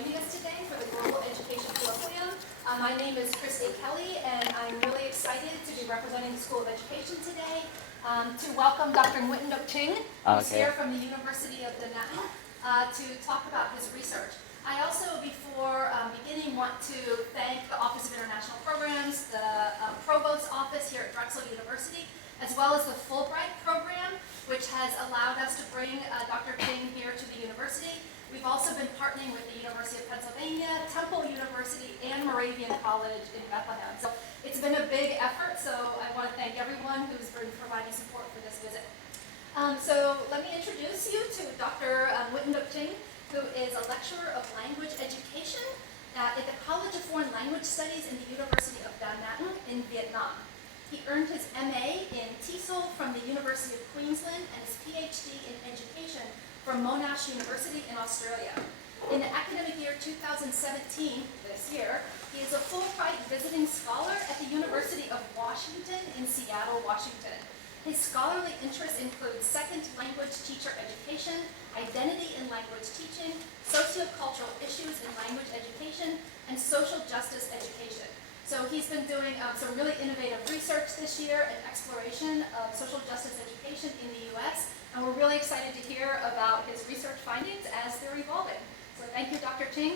joining us today for the Global Education Colloquium. My name is Christy Kelly, and I'm really excited to be representing the School of Education today to welcome Dr. Nguyen Duc Ting, who's here from the University of Enactment, to talk about his research. I also, before beginning, want to thank the Office of International Programs, the Provost's Office here at Drexel University, as well as the Fulbright program, which has allowed us to bring Dr. Ting here to the university. We've also been partnering with the University of Pennsylvania, Temple University, and Moravian College in Bethlehem. So it's been a big effort, so I want to thank everyone who's been providing support for this visit. So let me introduce you to Dr. Nguyen Duc Ting, who is a lecturer of language education at the College of Foreign Language Studies in the University of Da Nang in Vietnam. He earned his MA in TESOL from the University of Queensland and his PhD in education from Monash University in Australia. In the academic year 2017, this year, he is a Fulbright visiting scholar at the University of Washington in Seattle, Washington. His scholarly interests include second language teacher education, identity in language teaching, sociocultural issues in language education, and social justice education. So he's been doing some really innovative research this year and exploration of social justice education in the U.S., and we're really excited to hear about his research findings as they're evolving. So thank you, Dr. Ting.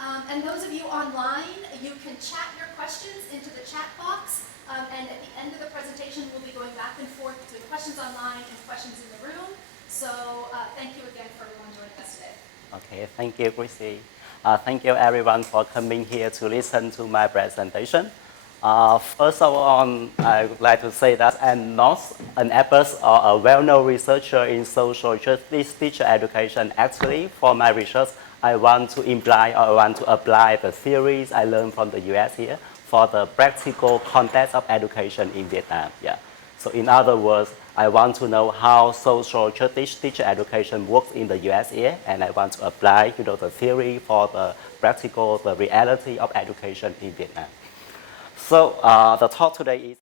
And those of you online, you can chat your questions into the chat box, and at the end of the presentation, we'll be going back and forth between questions online and questions in the room. So thank you again for everyone joining us today. Okay, thank you, Chrissy. Thank you, everyone, for coming here to listen to my presentation. First of all, I would like to say that I'm not an expert or a well-known researcher in social justice teacher education. Actually, for my research, I want to apply the theories I learned from the US here for the practical context of education in Vietnam. Yeah. So in other words, I want to know how social justice teacher education works in the US here, and I want to apply the theory for the practical, the reality of education in Vietnam. So the talk today is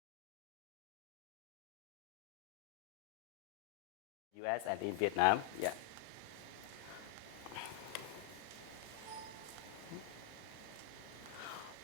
US and in Vietnam. Yeah.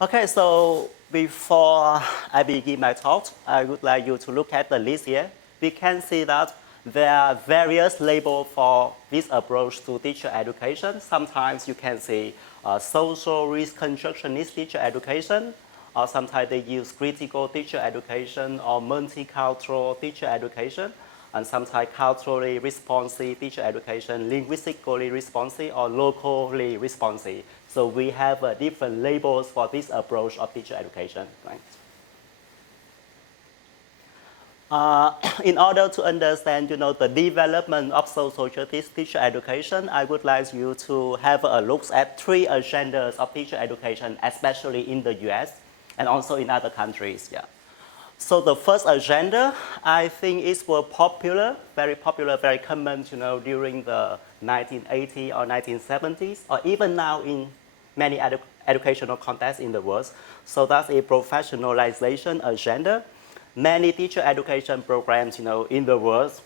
Okay, so before I begin my talk, I would like you to look at the list here. We can see that there are various labels for this approach to teacher education. Sometimes you can see social reconstructionist teacher education, or sometimes they use critical teacher education or multicultural teacher education, and sometimes culturally responsive teacher education, linguistically responsive, or locally responsive. So we have different labels for this approach of teacher education. Right? In order to understand, the development of social justice teacher education, I would like you to have a look at three agendas of teacher education, especially in the US and also in other countries. Yeah. So the first agenda, I think, is popular, very common, during the 1980s or 1970s, or even now in many educational contexts in the world. So that's a professionalization agenda. Many teacher education programs, in the world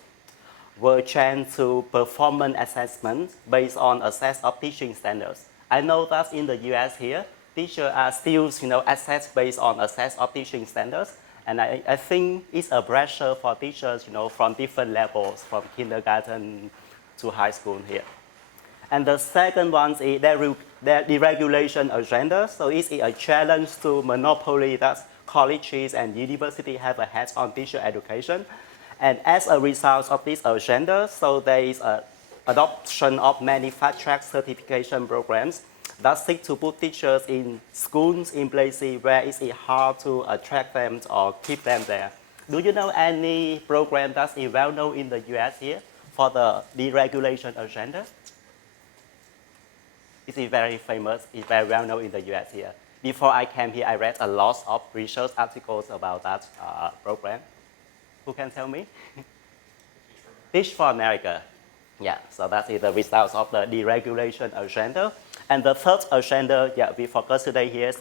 were changed to performance assessment based on assess of teaching standards. I know that in the US here, teachers are still, assessed based on assess of teaching standards. And I think it's a pressure for teachers, from different levels, from kindergarten to high school here. And the second one is the deregulation agenda. So it's a challenge to monopoly that colleges and universities have a hands-on teacher education. And as a result of this agenda, so there is an adoption of many fast-track certification programs that seek to put teachers in schools in places where it's hard to attract them or keep them there. Do you know any program that's well known in the US here for the deregulation agenda? It's very famous, it's very well known in the US here. Before I came here, I read a lot of research articles about that program. Who can tell me? Teach for America. Yeah, so that is the results of the deregulation agenda. And the third agenda, we focus today here,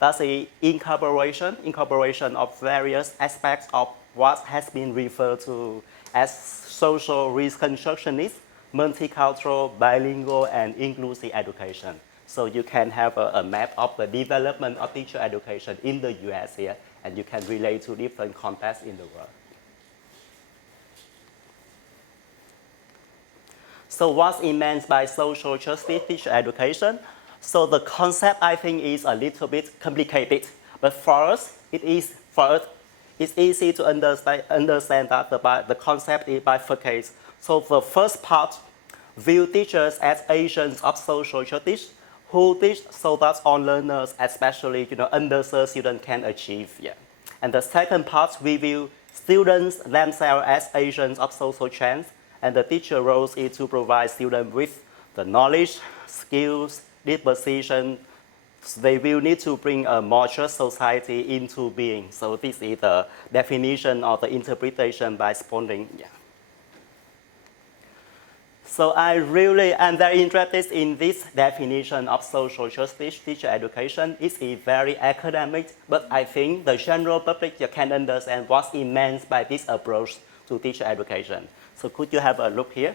that's the incorporation of various aspects of what has been referred to as social reconstructionist, multicultural, bilingual, and inclusive education. So you can have a map of the development of teacher education in the US here, and you can relate to different contexts in the world. So what's meant by social justice teacher education? So the concept, I think, is a little bit complicated, but for us, it's easy to understand that the concept is bifurcated. So the first part, view teachers as agents of social justice who teach so that all learners, especially underserved students, can achieve. Yeah. And the second part, we view students themselves as agents of social change, and the teacher role is to provide students with the knowledge, skills, disposition. They will need to bring a more just society into being. So this is the definition or the interpretation by Spalding. Yeah. So I really am very interested in this definition of social justice teacher education. It's very academic, but I think the general public can understand what it means by this approach to teacher education. So could you have a look here?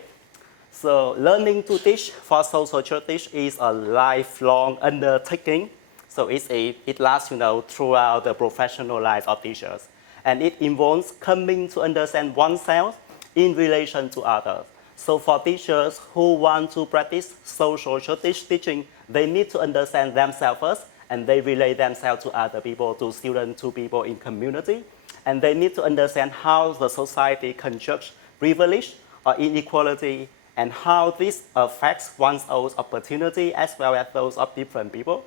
So learning to teach for social justice is a lifelong undertaking. So it lasts throughout the professional life of teachers. And it involves coming to understand oneself in relation to others. So for teachers who want to practice social justice teaching, they need to understand themselves first, and they relate themselves to other people, to students, to people in community. And they need to understand how the society constructs privilege or inequality, and how this affects one's own opportunity as well as those of different people.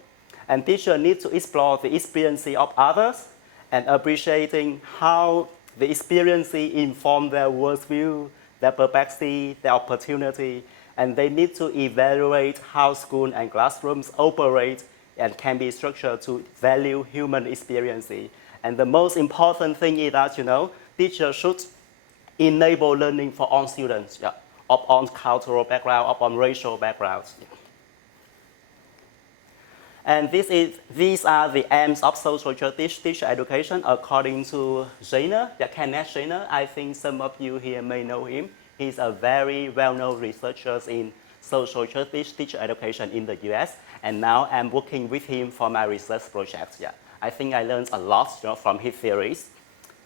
And teachers need to explore the experience of others and appreciating how the experience informs their worldview, their perspective, their opportunity, and they need to evaluate how schools and classrooms operate and can be structured to value human experience. And the most important thing is that, teachers should enable learning for all students, of all cultural background, of all racial backgrounds. Yeah. And these are the aims of social justice teacher education according to Jenner, Kenneth Jenner. I think some of you here may know him. He's a very well-known researcher in social justice teacher education in the US, and now I'm working with him for my research project. Yeah. I think I learned a lot from his theories.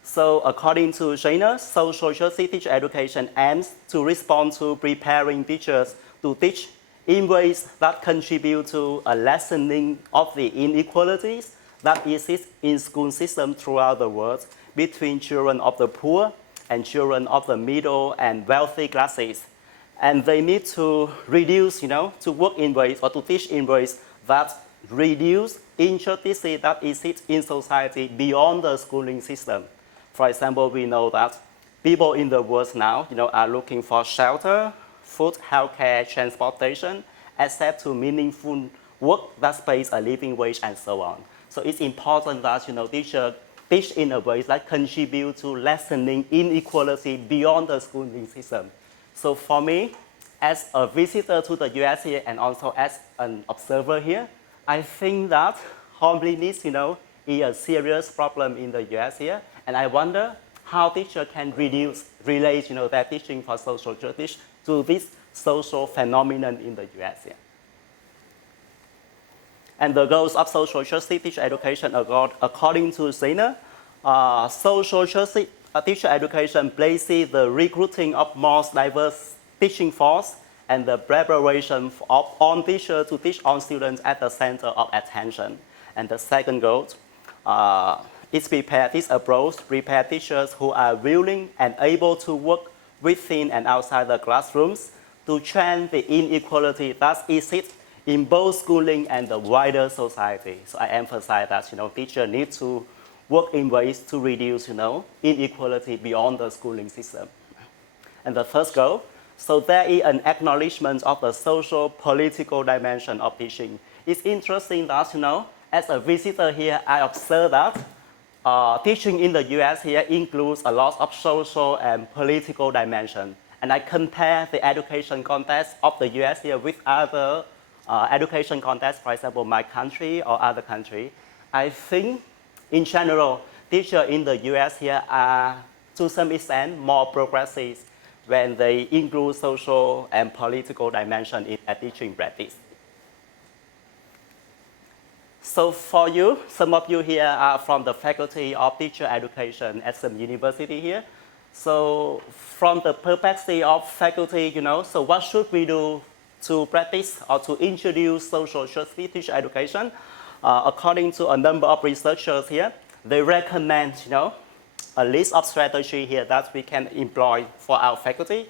So according to Jenner, social justice teacher education aims to respond to preparing teachers to teach in ways that contribute to a lessening of the inequalities that exist in school systems throughout the world between children of the poor and children of the middle and wealthy classes. And they need to reduce, to work in ways or to teach in ways that reduce injustices that exist in society beyond the schooling system. For example, we know that people in the world now, are looking for shelter, food, healthcare, transportation, access to meaningful work that pays a living wage, and so on. So it's important that teachers teach in a way that contribute to lessening inequality beyond the schooling system. So for me, as a visitor to the US here and also as an observer here, I think that homelessness, is a serious problem in the US here, and I wonder how teachers can relate, their teaching for social justice to this social phenomenon in the US here. And the goals of social justice teacher education, according to Zener, social justice teacher education places the recruiting of more diverse teaching force and the preparation of all teachers to teach all students at the center of attention. And the second goal is this approach prepare teachers who are willing and able to work within and outside the classrooms to change the inequality that exists in both schooling and the wider society. So I emphasize that teachers need to work in ways to reduce inequality beyond the schooling system. And the first goal, so there is an acknowledgement of the social political dimension of teaching. It's interesting that as a visitor here, I observed that teaching in the US here includes a lot of social and political dimension. And I compare the education context of the US here with other education contexts, for example, my country or other country. I think, in general, teachers in the US here are, to some extent, more progressive when they include social and political dimension in their teaching practice. So for you, some of you here are from the Faculty of Teacher Education at some university here. So from the perspective of faculty, so what should we do to practice or to introduce social justice teacher education? According to a number of researchers here, they recommend, a list of strategy here that we can employ for our faculty.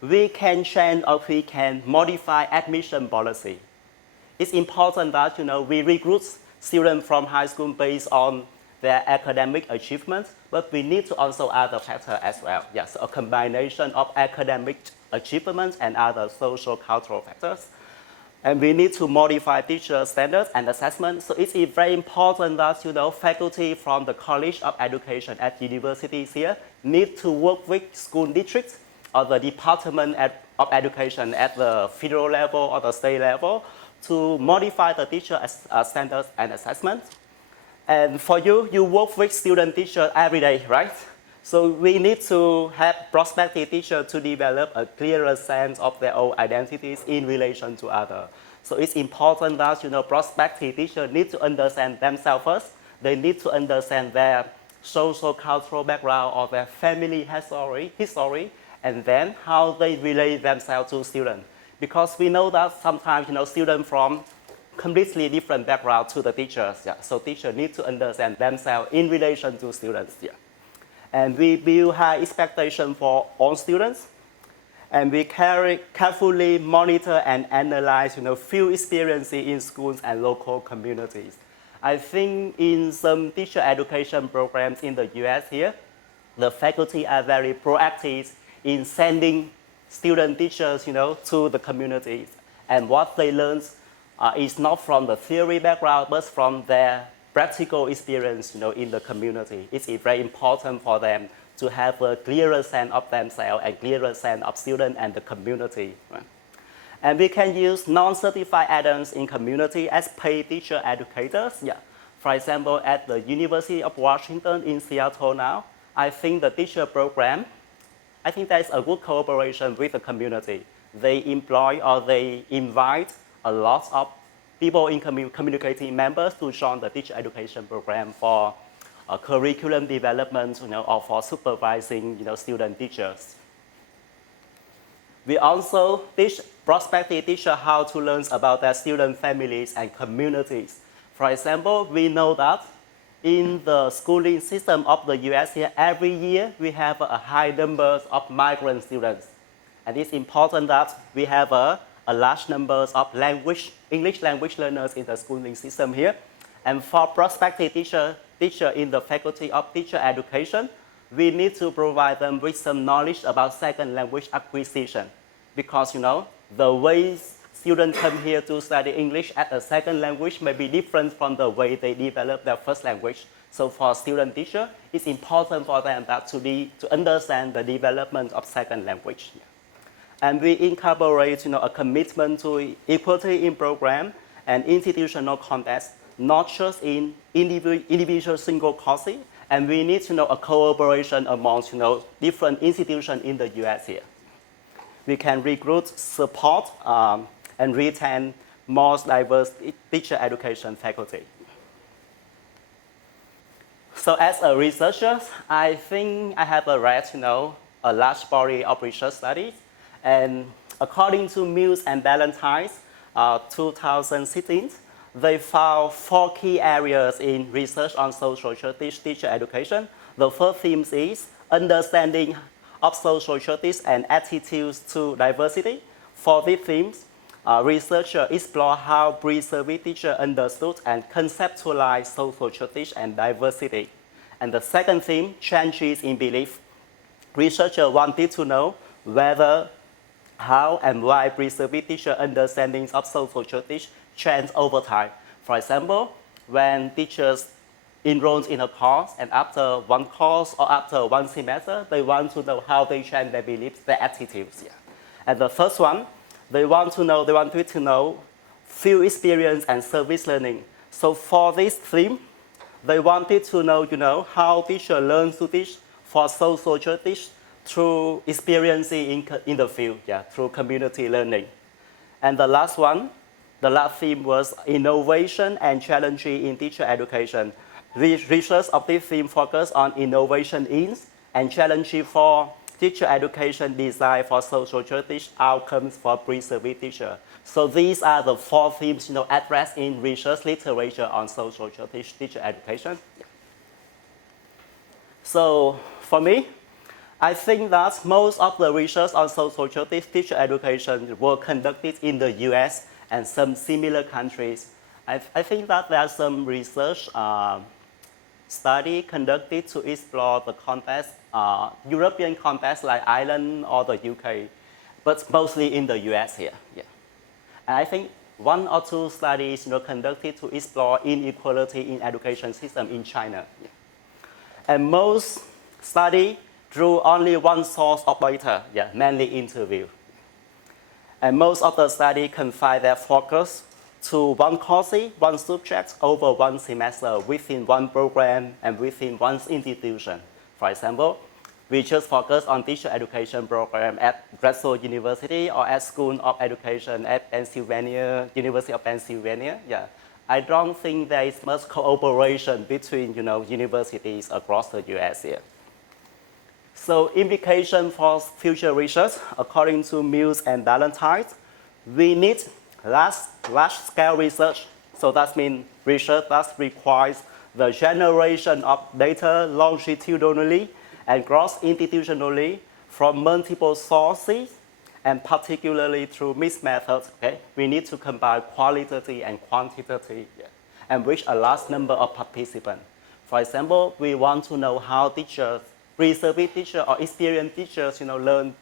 We can change or we can modify admission policy. It's important that we recruit students from high school based on their academic achievements, but we need to also add a factor as well. Yes, a combination of academic achievements and other social cultural factors. And we need to modify teacher standards and assessment. So it's very important that faculty from the College of Education at universities here need to work with school districts or the Department of Education at the federal level or the state level to modify the teacher standards and assessments. And for you, you work with student teachers every day, right? So we need to have prospective teachers to develop a clearer sense of their own identities in relation to others. So it's important that prospective teachers need to understand themselves first. They need to understand their social cultural background or their family history, and then how they relate themselves to students. Because we know that sometimes students from completely different background to the teachers. Yeah. So teachers need to understand themselves in relation to students. Yeah. And we build high expectation for all students. And we carefully monitor and analyze field experiences in schools and local communities. I think in some teacher education programs in the US here, the faculty are very proactive in sending student teachers to the communities. And what they learn is not from the theory background, but from their practical experience in the community. It's very important for them to have a clearer sense of themselves and clearer sense of students and the community. Right? And we can use non-certified add-ons in community as paid teacher educators. Yeah. For example, at the University of Washington in Seattle now, I think the teacher program, I think there's a good cooperation with the community. They employ or they invite a lot of people in communicating members to join the teacher education program for curriculum development or for supervising student teachers. We also teach prospective teachers how to learn about their student families and communities. For example, we know that in the schooling system of the US here, every year we have a high number of migrant students. And it's important that we have a large number of English language learners in the schooling system here. And for prospective teacher in the Faculty of Teacher Education, we need to provide them with some knowledge about second language acquisition. Because the way students come here to study English as a second language may be different from the way they develop their first language. So for student teacher, it's important for them to understand the development of second language. And we incorporate a commitment to equality in program and institutional context, not just in individual single courses. And we need a cooperation amongst different institutions in the US here. We can recruit, support, and retain more diverse teacher education faculty. So as a researcher, I think I have read a large body of research studies. And according to Mills and Ballantyne's 2016, they found 4 key areas in research on social justice teacher education. The first theme is understanding of social justice and attitudes to diversity. For these themes, researchers explore how pre-service teachers understood and conceptualized social justice and diversity. And the second theme, changes in belief. Researchers wanted to know whether, how, and why pre-service teacher understandings of social justice change over time. For example, when teachers enroll in a course and after one course or after one semester, they want to know how they change their beliefs, their attitudes. Yeah. And the first one, they wanted to know field experience and service learning. So for this theme, they wanted to know, how teachers learn to teach for social justice through experience in the field, through community learning. And the last one, The last theme was innovation and challenge in teacher education. Research of this theme focused on innovation in and challenge for teacher education design for social justice outcomes for pre-service teacher. So these are the 4 themes addressed in research literature on social justice teacher education. So for me, I think that most of the research on social justice teacher education were conducted in the US and some similar countries. I think that there are some research study conducted to explore the context, European context like Ireland or the UK, but mostly in the US here. Yeah. And I think 1 or 2 studies conducted to explore inequality in education system in China. Yeah. And most study drew only 1 source of data, mainly interview. And most of the study confined their focus to 1 course, 1 subject over 1 semester within 1 program and within 1 institution. For example, we just focus on teacher education program at Drexel University or at School of Education at Pennsylvania, University of Pennsylvania. Yeah. I don't think there is much cooperation between universities across the US here. So implication for future research, according to Mills and Valentine, we need large-scale research. So that means research that requires the generation of data longitudinally and cross-institutionally from multiple sources, and particularly through mixed methods. Okay? We need to combine qualitative and quantitative and reach a large number of participants. For example, we want to know how teachers, pre-service teachers or experienced teachers learn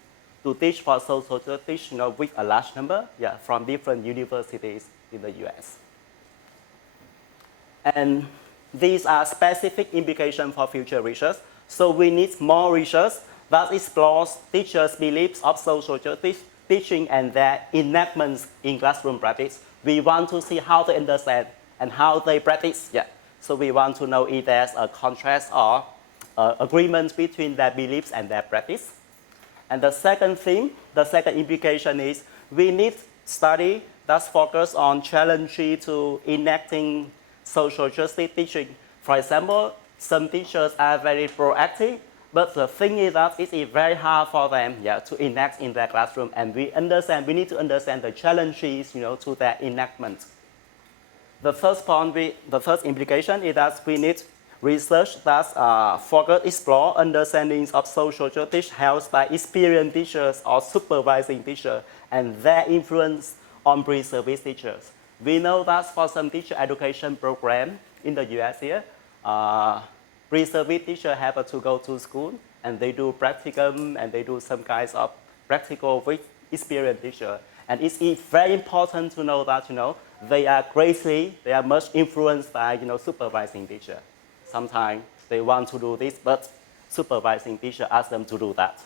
to teach for social justice with a large number from different universities in the US. And these are specific implications for future research. So we need more research that explores teachers' beliefs of social justice teaching and their enactments in classroom practice. We want to see how they understand and how they practice. Yeah. So we want to know if there's a contrast or agreement between their beliefs and their practice. And the second thing, the second implication is we need study that's focused on challenging to enacting social justice teaching. For example, some teachers are very proactive, but the thing is that it is very hard for them to enact in their classroom, and we need to understand the challenges to their enactment. The first implication is that we need research that focus explore understandings of social justice held by experienced teachers or supervising teachers and their influence on pre-service teachers. We know that for some teacher education program in the US here, pre-service teachers have to go to school and they do practicum and they do some kinds of practical with experienced teachers. And it's very important to know that they are much influenced by supervising teacher. Sometimes they want to do this, but supervising teacher asks them to do that.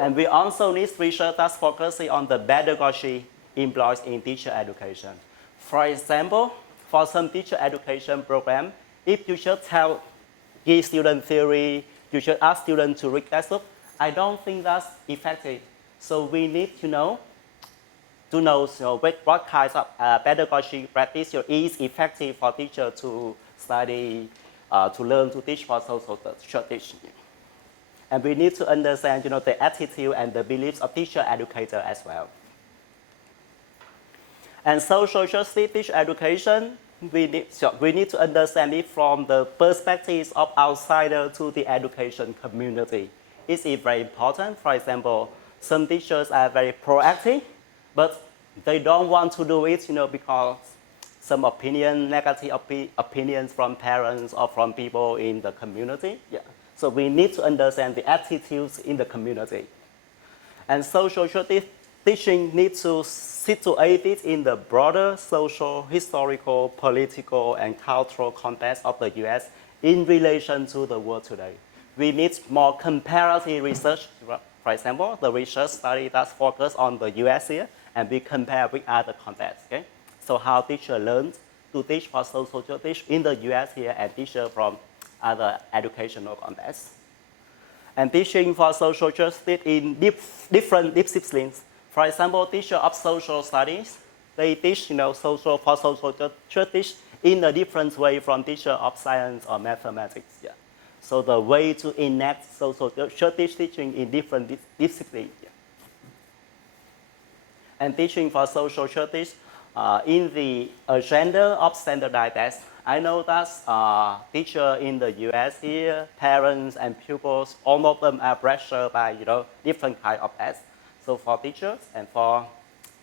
And we also need research that's focusing on the pedagogy employed in teacher education. For example, for some teacher education program, if you just give student theory, you should ask students to read textbook, I don't think that's effective. So we need to know what kinds of pedagogy practice is effective for teachers to study, to learn to teach for social justice. And we need to understand the attitude and the beliefs of teacher educator as well. And social justice teacher education, we need to understand it from the perspectives of outsider to the education community. It is very important. For example, some teachers are very proactive, but they don't want to do it, because some negative opinions from parents or from people in the community. Yeah. So we need to understand the attitudes in the community. And social justice teaching needs to situate it in the broader social, historical, political, and cultural context of the US in relation to the world today. We need more comparative research. For example, the research study that's focused on the US here, and we compare with other contexts. Okay? So how teachers learn to teach for social justice in the US here and teachers from other educational contexts. And teaching for social justice in different disciplines. For example, teacher of social studies, they teach, social studies in a different way from teacher of science or mathematics. Yeah. So the way to enact social studies teaching in different disciplines. Yeah. And teaching for social studies in the agenda of standardized tests. I know that teachers in the US here, parents and pupils, all of them are pressured by different kind of tests. So for teachers and for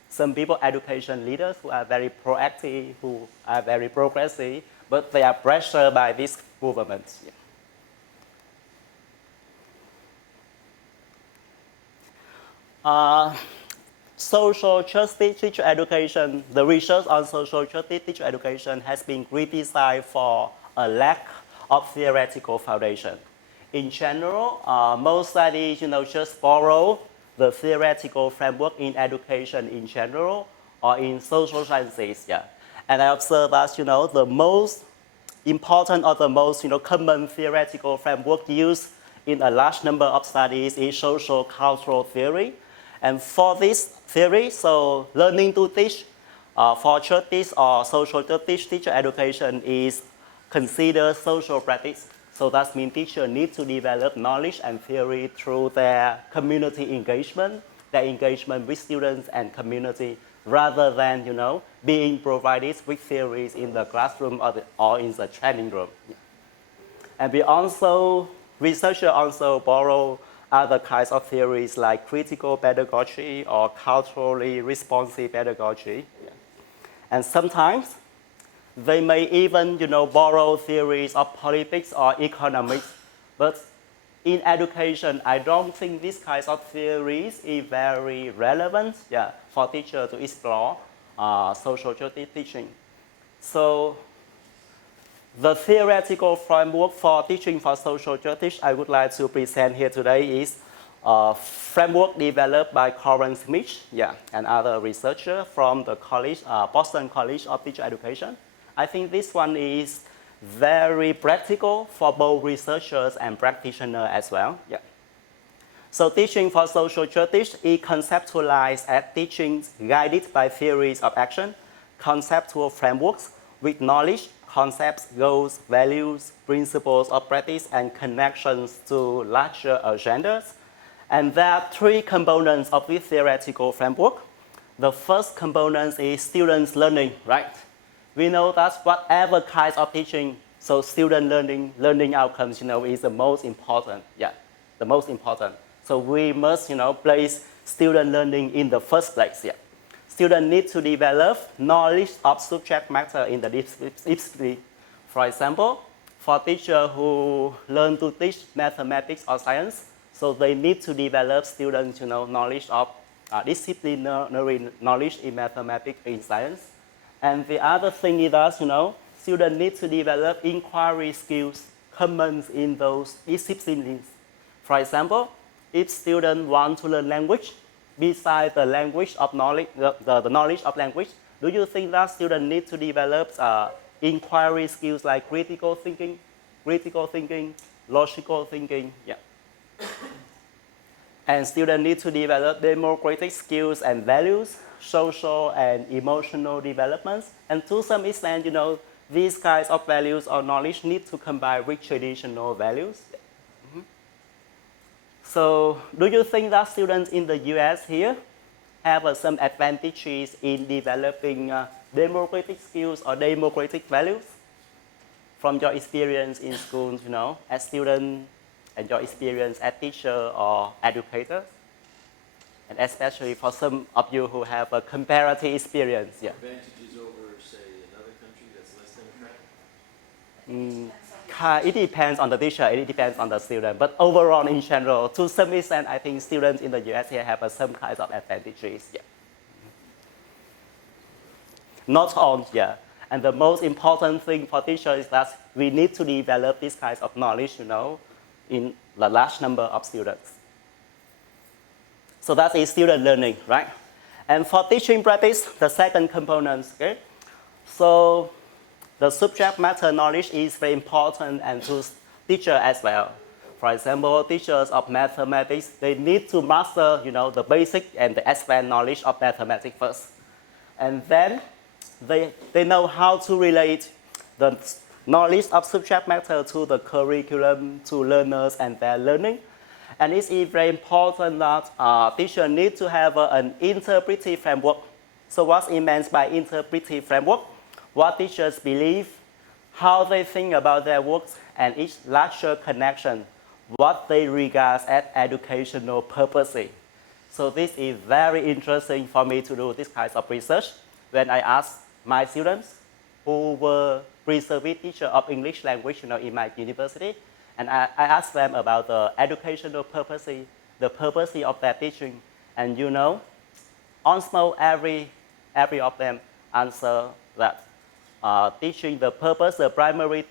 some people, education leaders who are very proactive, who are very progressive, but they are pressured by this movement. Yeah. Social justice teacher education, the research on social justice teacher education has been criticized for a lack of theoretical foundation. In general, most studies, just borrow the theoretical framework in education in general or in social sciences. Yeah. And I observe that, the most important or the most, common theoretical framework used in a large number of studies is social cultural theory. And for this theory, so learning to teach for justice or social justice teacher education is considered social practice. So that means teachers need to develop knowledge and theory through their community engagement, their engagement with students and community, rather than being provided with theories in the classroom or in the training room. And researchers also borrow other kinds of theories like critical pedagogy or culturally responsive pedagogy. Yeah. And sometimes they may even borrow theories of politics or economics. But in education, I don't think these kinds of theories is very relevant for teachers to explore social justice teaching. So the theoretical framework for teaching for social justice I would like to present here today is a framework developed by Coran Smith and other researchers from the Boston College of Teacher Education. I think this one is very practical for both researchers and practitioners as well. Yeah. So teaching for social justice is conceptualized as teaching guided by theories of action, conceptual frameworks with knowledge, concepts, goals, values, principles of practice, and connections to larger agendas. And there are three components of this theoretical framework. The first component is students' learning, right? We know that whatever kinds of teaching, so student learning outcomes, is the most important. Yeah, the most important. So we must, place student learning in the first place. Yeah. Students need to develop knowledge of subject matter in the discipline. For example, for teachers who learn to teach mathematics or science, so they need to develop students, knowledge of disciplinary knowledge in mathematics and science. And the other thing is that, students need to develop inquiry skills common in those disciplines. For example, if students want to learn language, besides the language of knowledge, the knowledge of language, do you think that students need to develop inquiry skills like critical thinking, logical thinking? Yeah. And students need to develop democratic skills and values, social and emotional developments. And to some extent, these kinds of values or knowledge need to combine with traditional values. So do you think that students in the US here have some advantages in developing democratic skills or democratic values? From your experience in schools, as students and your experience as teacher or educator? And especially for some of you who have a comparative experience. Yeah. Advantages over, say, another country that's less democratic? It depends on the teacher, it depends on the student. But overall, in general, to some extent, I think students in the US here have some kinds of advantages. Yeah. Not all, yeah. And the most important thing for teachers is that we need to develop these kinds of knowledge, in the large number of students. So that is student learning, right? And for teaching practice, the second component, okay? So the subject matter knowledge is very important and to teacher as well. For example, teachers of mathematics, they need to master, the basic and the advanced knowledge of mathematics first. And then they know how to relate the knowledge of subject matter to the curriculum, to learners and their learning. And it's very important that teachers need to have an interpretive framework. So what's it meant by interpretive framework? What teachers believe, how they think about their works, and its larger connection, what they regard as educational purposes. So this is very interesting for me to do this kind of research when I ask my students who were pre-service teacher of English language in my university, and I asked them about the educational purposes, the purpose of their teaching, and almost every of them answer that teaching, the primary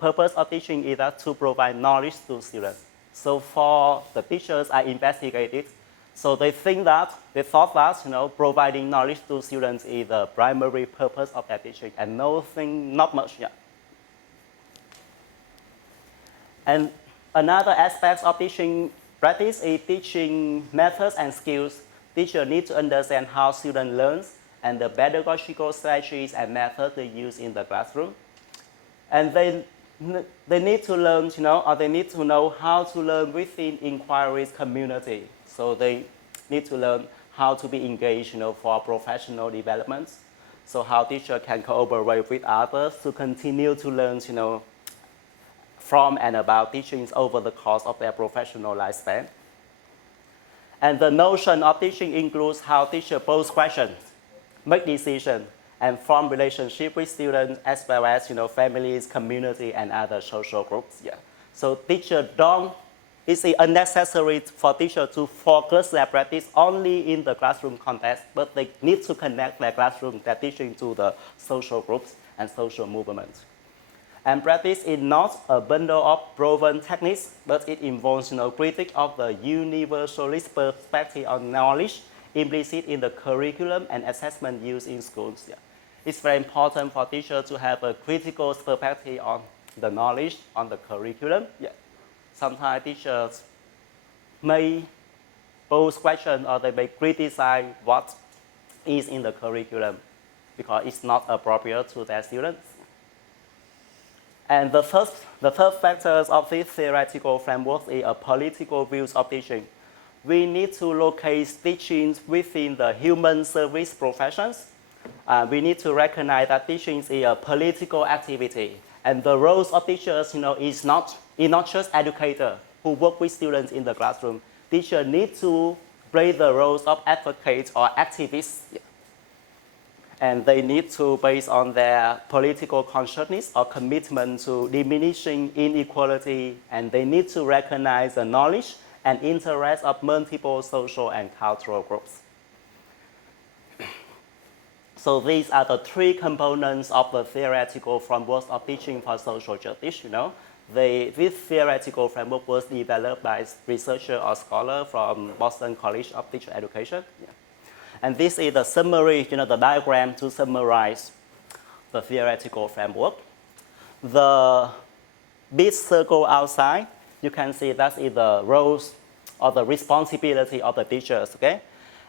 purpose of teaching is that to provide knowledge to students. So for the teachers I investigated, so they thought that providing knowledge to students is the primary purpose of their teaching, and not much yet. And another aspect of teaching practice is teaching methods and skills. Teachers need to understand how students learn and the pedagogical strategies and methods they use in the classroom. And they need to learn, or they need to know how to learn within inquiries community. So they need to learn how to be engaged, for professional development. So how teachers can cooperate with others to continue to learn, from and about teachings over the course of their professional lifespan. And the notion of teaching includes how teachers pose questions, make decisions, and form relationships with students as well as families, community, and other social groups. Yeah. So it's unnecessary for teachers to focus their practice only in the classroom context, but they need to connect their classroom, their teaching to the social groups and social movements. And practice is not a bundle of proven techniques, but it involves critique of the universalist perspective on knowledge implicit in the curriculum and assessment used in schools. Yeah. It's very important for teachers to have a critical perspective on the knowledge, on the curriculum. Yeah. Sometimes teachers may pose questions or they may criticize what is in the curriculum because it's not appropriate to their students. And the third factor of this theoretical framework is a political views of teaching. We need to locate teachings within the human service professions. We need to recognize that teaching is a political activity. And the roles of teachers, is not just educators who work with students in the classroom. Teachers need to play the roles of advocates or activists. And they need to, based on their political consciousness or commitment to diminishing inequality, and they need to recognize the knowledge and interest of multiple social and cultural groups. So these are the three components of the theoretical framework of teaching for social justice. This theoretical framework was developed by researcher or scholar from Boston College of Teacher Education. Yeah. And this is the summary, the diagram to summarize the theoretical framework. The big circle outside, you can see that is the roles or the responsibility of the teachers, okay?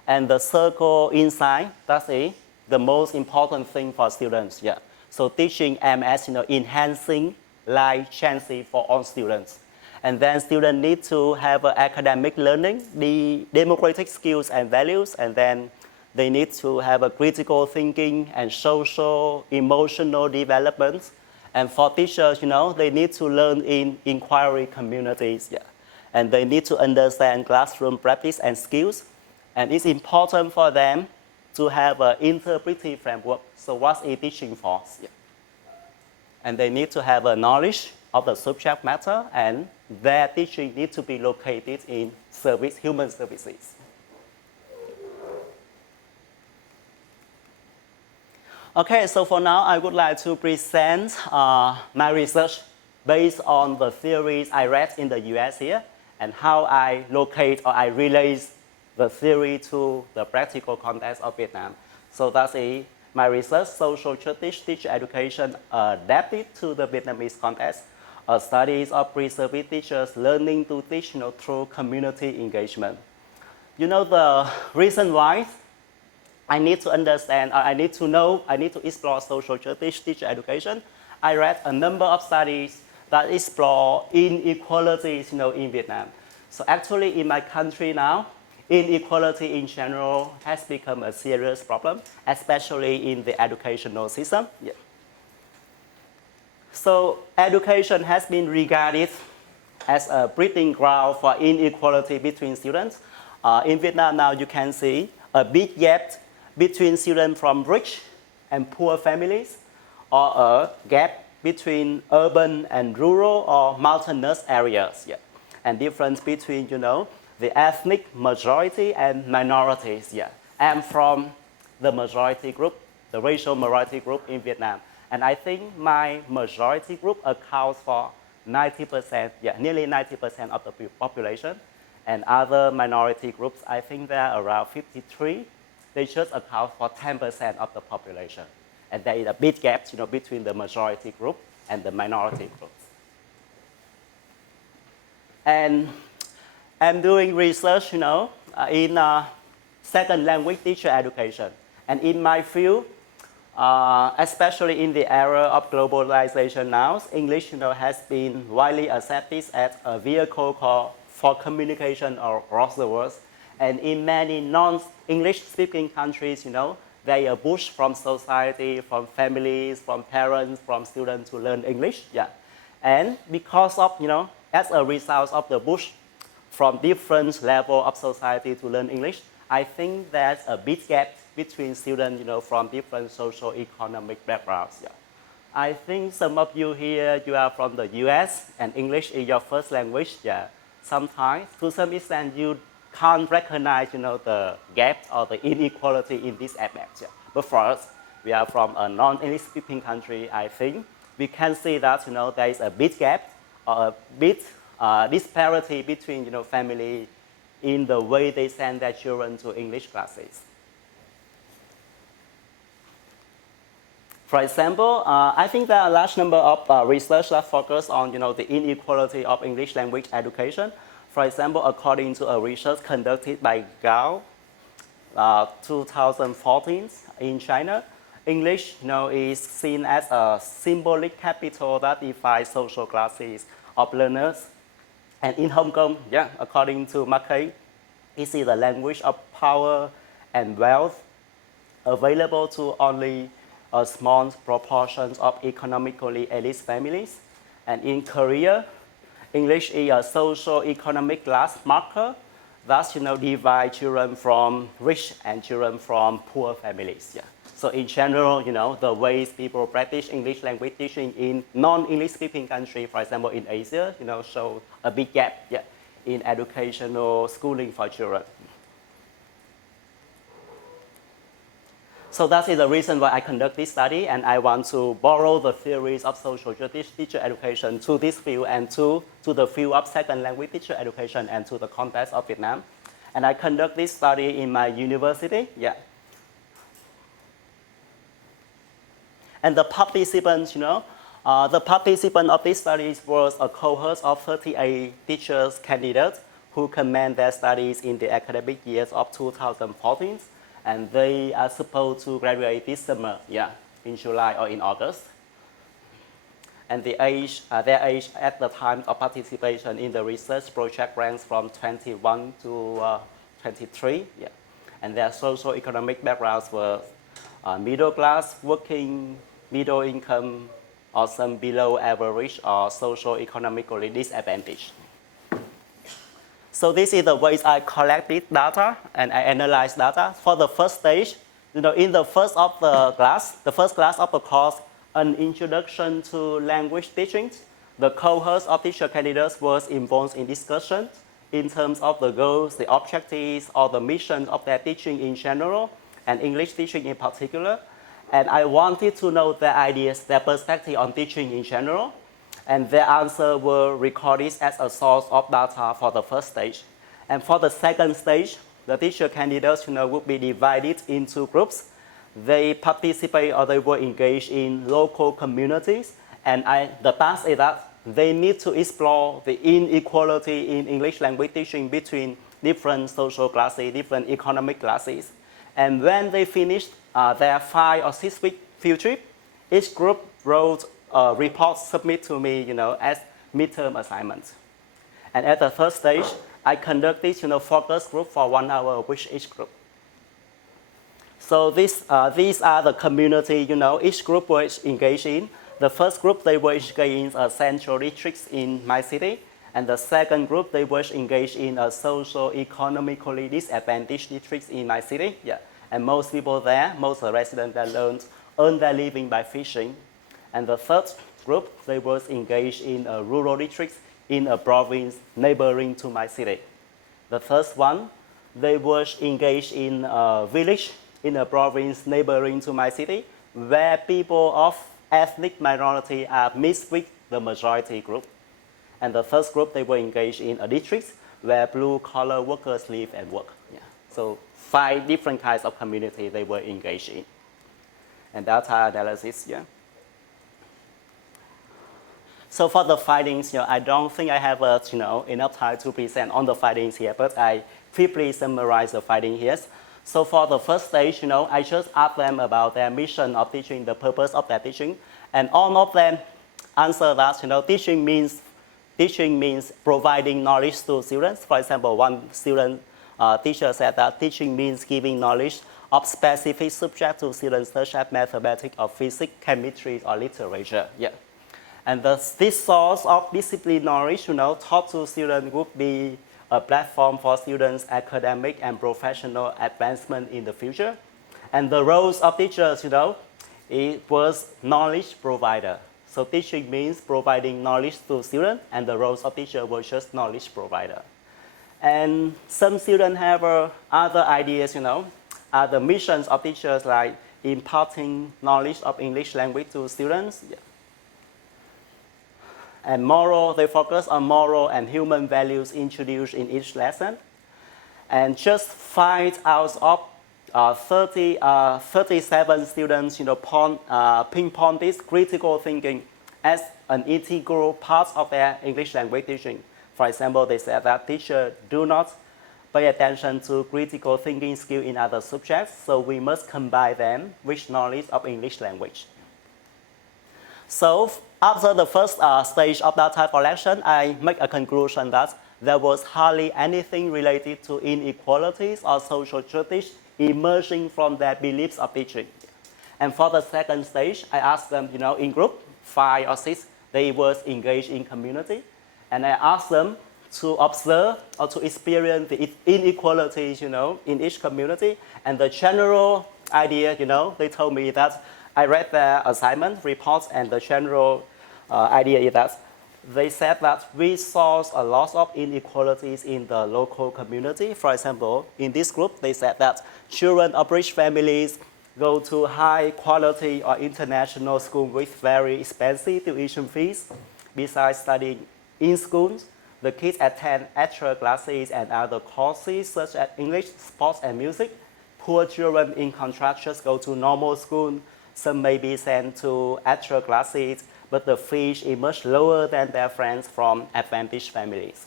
And the circle inside, that is the most important thing for students, yeah. So teaching MS, enhancing life chances for all students. And then students need to have academic learning, the democratic skills and values, and then they need to have a critical thinking and social, emotional development. And for teachers, they need to learn in inquiry communities, yeah. And they need to understand classroom practice and skills. And it's important for them to have an interpretive framework. So what is teaching for? Yeah. And they need to have a knowledge of the subject matter, and their teaching needs to be located in human services. Okay, so for now, I would like to present my research based on the theories I read in the US here, and how I locate or I relate the theory to the practical context of Vietnam. So that's my research, social justice, teacher education adapted to the Vietnamese context. studies of pre-service teachers learning to teach through community engagement. The reason why I need to understand, or I need to know, I need to explore social justice teacher education. I read a number of studies that explore inequalities in Vietnam. So actually in my country now, inequality in general has become a serious problem, especially in the educational system. Yeah. So education has been regarded as a breeding ground for inequality between students. In Vietnam now you can see a big gap between students from rich and poor families, or a gap between urban and rural or mountainous areas. Yeah. And difference between, the ethnic majority and minorities. Yeah. I'm from the majority group, the racial majority group in Vietnam. And I think my majority group accounts for 90%, nearly 90% of the population. And other minority groups, I think they're around 53. They just account for 10% of the population. And there is a big gap, between the majority group and the minority groups. And I'm doing research, in second language teacher education. And in my field, especially in the era of globalization now, English, has been widely accepted as a vehicle for communication across the world. And in many non-English speaking countries, they are pushed from society, from families, from parents, from students to learn English. Yeah. And because of, as a result of the push from different level of society to learn English, I think there's a big gap between students, from different socio-economic backgrounds. Yeah. I think some of you here, you are from the US and English is your first language. Yeah. Sometimes, to some extent, you can't recognize, the gap or the inequality in this aspect. Yeah. But for us, we are from a non-English speaking country. I think we can see that, there is a big gap or a big disparity between, family in the way they send their children to English classes. For example, I think there are a large number of research that focus on, the inequality of English language education. For example, according to a research conducted by Gao, 2014 in China, English, is seen as a symbolic capital that defines social classes of learners. And in Hong Kong, according to Mackay, it is the language of power and wealth available to only a small proportion of economically elite families. And in Korea, English is a socio-economic class marker that divide children from rich and children from poor families. Yeah. So in general, the ways people practice English language teaching in non-English speaking countries, for example, in Asia, show a big gap in educational schooling for children. So that is the reason why I conduct this study, and I want to borrow the theories of social justice teacher education to this field and to the field of second language teacher education and to the context of Vietnam. And I conduct this study in my university. Yeah. And the participants, the participant of this study was a cohort of 38 teachers candidates who commenced their studies in the academic years of 2014. And they are supposed to graduate this summer, in July or in August. And their age at the time of participation in the research project ranks from 21 to 23. Yeah. And their socio-economic backgrounds were middle class, working, middle income, or some below average or socio-economically disadvantaged. So this is the ways I collected data and I analyzed data. For the first stage, in the first class of the course, an introduction to language teaching, the cohort of teacher candidates was involved in discussion in terms of the goals, the objectives, or the mission of their teaching in general, and English teaching in particular. And I wanted to know their ideas, their perspective on teaching in general. And their answers were recorded as a source of data for the first stage. And for the second stage, the teacher candidates would be divided into groups. They participate or they were engaged in local communities. And the task is that they need to explore the inequality in English language teaching between different social classes, different economic classes. And when they finished their 5 or 6 week field trip, each group wrote a report submit to me, as midterm assignments. And at the first stage, I conducted, focus group for 1 hour with each group. So these are the community, each group was engaged in. The first group, they were engaged in central districts in my city. And the second group, they were engaged in socio-economically disadvantaged districts in my city. Yeah. And most people there, most residents that earn their living by fishing. And the third group, they were engaged in rural districts in a province neighboring to my city. The first one, they were engaged in a village in a province neighboring to my city, where people of ethnic minority are mixed with the majority group. And the first group, they were engaged in a district where blue-collar workers live and work. Yeah. So 5 different kinds of community they were engaged in. And data analysis, yeah. So for the findings, I don't think I have enough time to present on the findings here, but I quickly summarize the findings here. So for the first stage, I just asked them about their mission of teaching, the purpose of their teaching, and all of them answer that, teaching means providing knowledge to students. For example, one student teacher said that teaching means giving knowledge of specific subjects to students such as mathematics or physics, chemistry, or literature. Yeah. And this source of discipline knowledge, taught to students would be a platform for students' academic and professional advancement in the future. And the roles of teachers, it was knowledge provider. So teaching means providing knowledge to students, and the roles of teacher was just knowledge provider. And some students have other ideas, the missions of teachers, like imparting knowledge of English language to students. Yeah. And they focus on moral and human values introduced in each lesson. And just 5 out of 37 students, pinpoint this critical thinking as an integral part of their English language teaching. For example, they said that teachers do not pay attention to critical thinking skill in other subjects, so we must combine them with knowledge of English language. So after the first stage of data collection, I make a conclusion that there was hardly anything related to inequalities or social justice emerging from their beliefs of teaching. And for the second stage, I asked them, in group 5 or 6, they were engaged in community. And I asked them to observe or to experience the inequalities, in each community. And the general idea, they told me that I read their assignment reports, and the general idea is that they said that we saw a lot of inequalities in the local community. For example, in this group, they said that children of rich families go to high quality or international school with very expensive tuition fees. Besides studying in schools, the kids attend extra classes and other courses such as English, sports, and music. Poor children, in contrast, just go to normal school. Some may be sent to extra classes, but the fees is much lower than their friends from advantaged families.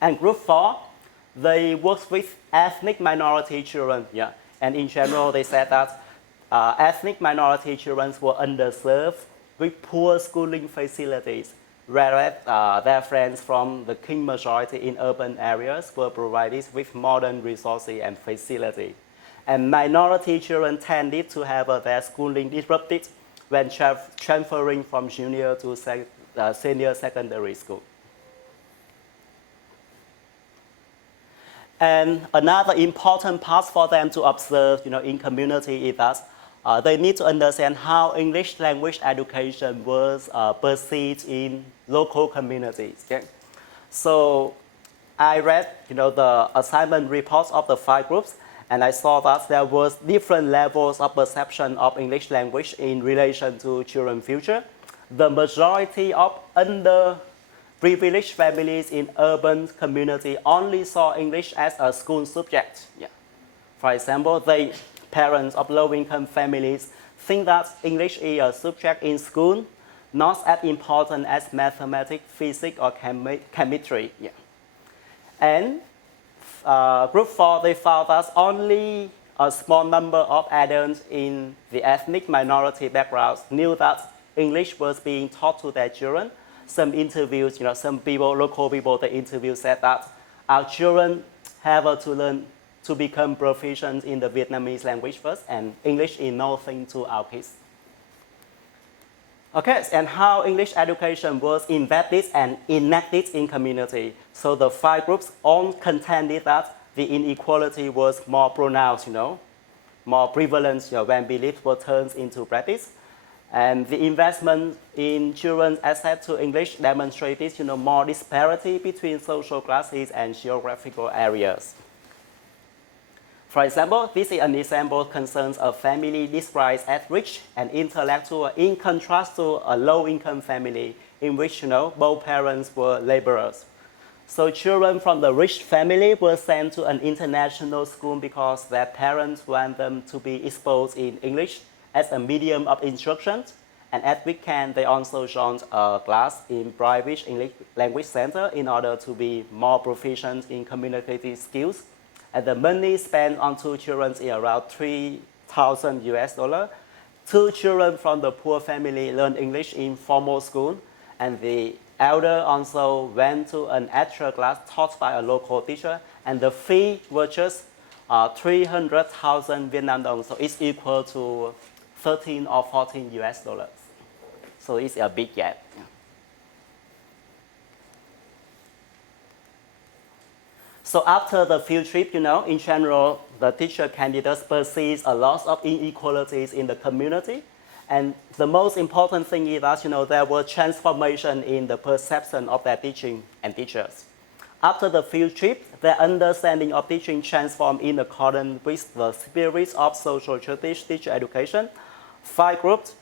And group 4, they work with ethnic minority children. Yeah. And in general, they said that ethnic minority children were underserved with poor schooling facilities, whereas their friends from the king majority in urban areas were provided with modern resources and facilities. And minority children tended to have their schooling disrupted when transferring from junior to senior secondary school. And another important part for them to observe, in community is that they need to understand how English language education was perceived in local communities. Okay? So I read, the assignment reports of the 5 groups, and I saw that there was different levels of perception of English language in relation to children's future. The majority of underprivileged families in urban community only saw English as a school subject. Yeah. For example, parents of low-income families think that English is a subject in school, not as important as mathematics, physics, or chemistry. Yeah. And group 4, they found that only a small number of adults in the ethnic minority backgrounds knew that English was being taught to their children. Some interviews, some people, local people they interviewed said that our children have to learn to become proficient in the Vietnamese language first, and English is nothing to our kids. Okay, and how English education was embedded and enacted in community. So the 5 groups all contended that the inequality was more pronounced, more prevalent when beliefs were turned into practice. And the investment in children's access to English demonstrated, more disparity between social classes and geographical areas. For example, this is an example concerns a family described as rich and intellectual in contrast to a low-income family in which, both parents were laborers. So children from the rich family were sent to an international school because their parents want them to be exposed in English as a medium of instruction. And at weekend, they also joined a class in private English language center in order to be more proficient in communicative skills. And the money spent on 2 children is around $3,000 US. 2 children from the poor family learned English in formal school, and the elder also went to an extra class taught by a local teacher, and the fee was just 300,000 Vietnam dong, so it's equal to 13 or 14 US dollars. So it's a big gap. So after the field trip, in general, the teacher candidates perceive a lot of inequalities in the community. And the most important thing is that, there was transformation in the perception of their teaching and teachers. After the field trip, their understanding of teaching transformed in accordance with the spirit of social justice teacher education. 5 groups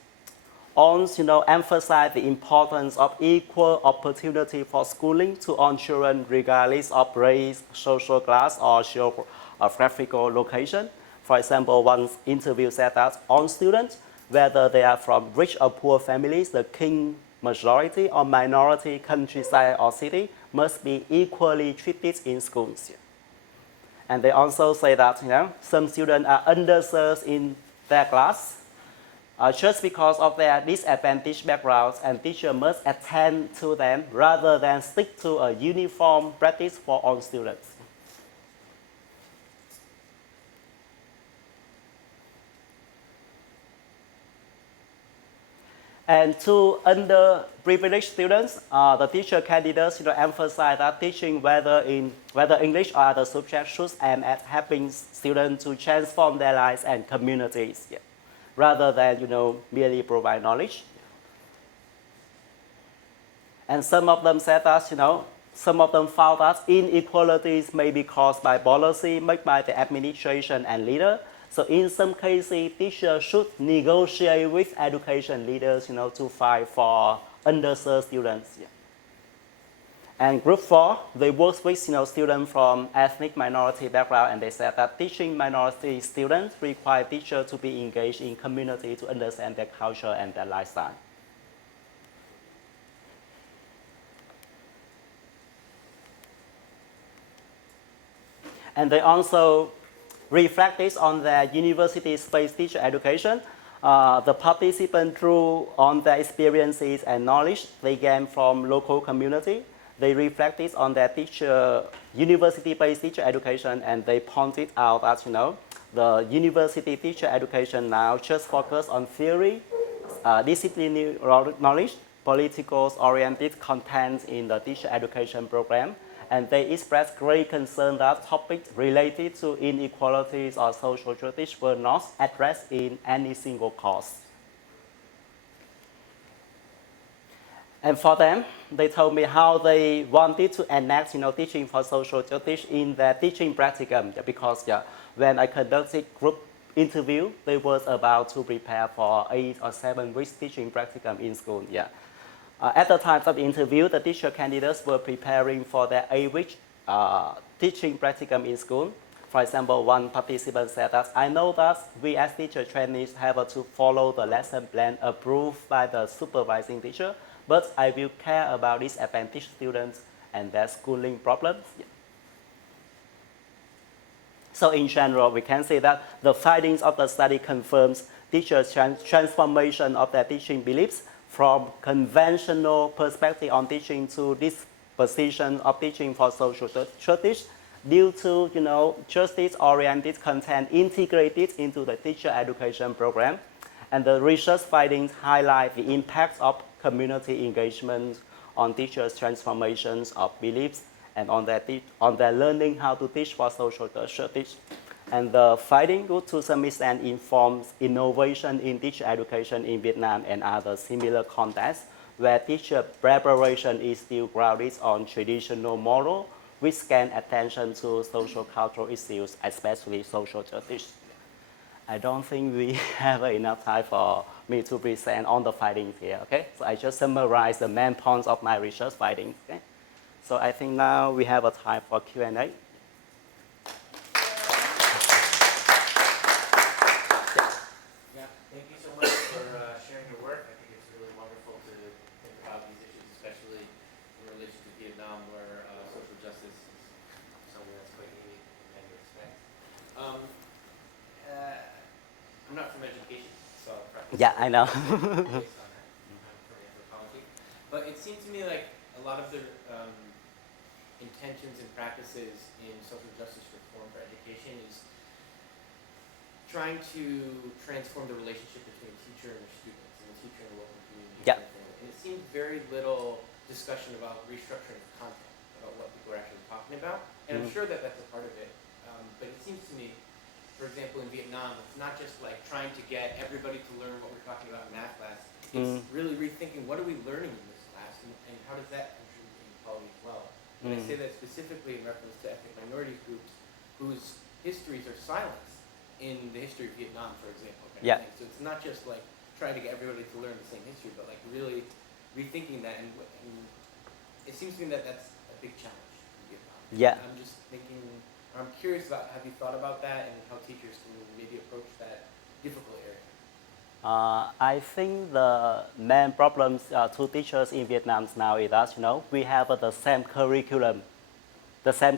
all, emphasize the importance of equal opportunity for schooling to all children regardless of race, social class, or geographical location. For example, one interview said that all students, whether they are from rich or poor families, the king majority or minority, countryside or city, must be equally treated in schools. And they also say that some students are underserved in their class just because of their disadvantaged backgrounds, and teachers must attend to them rather than stick to a uniform practice for all students. And to underprivileged students, the teacher candidates emphasize that teaching whether English or other subjects should aim at helping students to transform their lives and communities, rather than merely provide knowledge. And some of them said that some of them found that inequalities may be caused by policy made by the administration and leader. So in some cases, teachers should negotiate with education leaders, to fight for underserved students. And group 4, they worked with students from ethnic minority background, and they said that teaching minority students require teachers to be engaged in community to understand their culture and their lifestyle. And they also reflect this on their university-based teacher education. The participants drew on their experiences and knowledge they gained from local community. They reflect this on their university-based teacher education, and they pointed out that the university teacher education now just focus on theory, disciplinary knowledge, political-oriented content in the teacher education program. And they expressed great concern that topics related to inequalities or social justice were not addressed in any single course. And for them, they told me how they wanted to enact, teaching for social justice in their teaching practicum. Because when I conducted group interview, they was about to prepare for 8 or 7 weeks teaching practicum in school. At the time of the interview, the teacher candidates were preparing for their 8-week teaching practicum in school. For example, one participant said that, I know that we as teacher trainees have to follow the lesson plan approved by the supervising teacher, but I will care about disadvantaged students and their schooling problems. Yeah. So in general, we can say that the findings of the study confirms teachers' transformation of their teaching beliefs from conventional perspective on teaching to this position of teaching for social justice due to justice-oriented content integrated into the teacher education program. And the research findings highlight the impacts of community engagement on teachers' transformations of beliefs and on their learning how to teach for social justice. And the finding, to some extent, informs innovation in teacher education in Vietnam and other similar contexts where teacher preparation is still grounded on traditional model, which can attention to social cultural issues, especially social justice. I don't think we have enough time for me to present on the findings here, okay? So I just summarize the main points of my research findings, okay? So I think now we have a time for Q&A. Yeah, thank you so much for sharing your work. I think it's really wonderful to think about these issues, especially in relation to Vietnam, where social justice is something that's quite unique in many respects. I'm not from education, so I'll practice. Yeah, I know. Based on that. I'm from anthropology. But it seemed to me like a lot of the intentions and practices in social justice reform for education is trying to transform the relationship between teacher and their students and the teacher and the local community. Yeah. And it seemed very little discussion about restructuring of content, about what people are actually talking about. And I'm sure that that's a part of it. But it seems to me, for example, in Vietnam, it's not just like trying to get everybody to learn what we're talking about in math class. It's really rethinking what are we learning in this class and how does that contribute to equality as well. And I say that specifically in reference to ethnic minority groups whose histories are silenced in the history of Vietnam, for example. Yeah. So it's not just like trying to get everybody to learn the same history, but like really rethinking that. And it seems to me that that's a big challenge in Vietnam. Yeah. I'm just thinking, I'm curious about, have you thought about that and how teachers can maybe approach that difficult area? I think the main problems to teachers in Vietnam now is that, we have the same curriculum, the same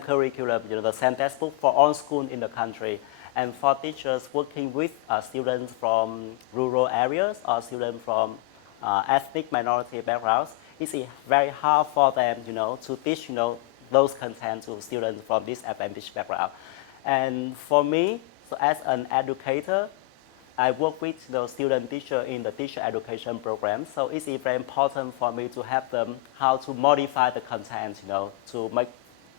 textbook for all schools in the country. And for teachers working with students from rural areas or students from ethnic minority backgrounds, it's very hard for them, to teach, those content to students from this disadvantaged background. And for me, so as an educator, I work with the student teacher in the teacher education program. So it's very important for me to help them how to modify the content, to make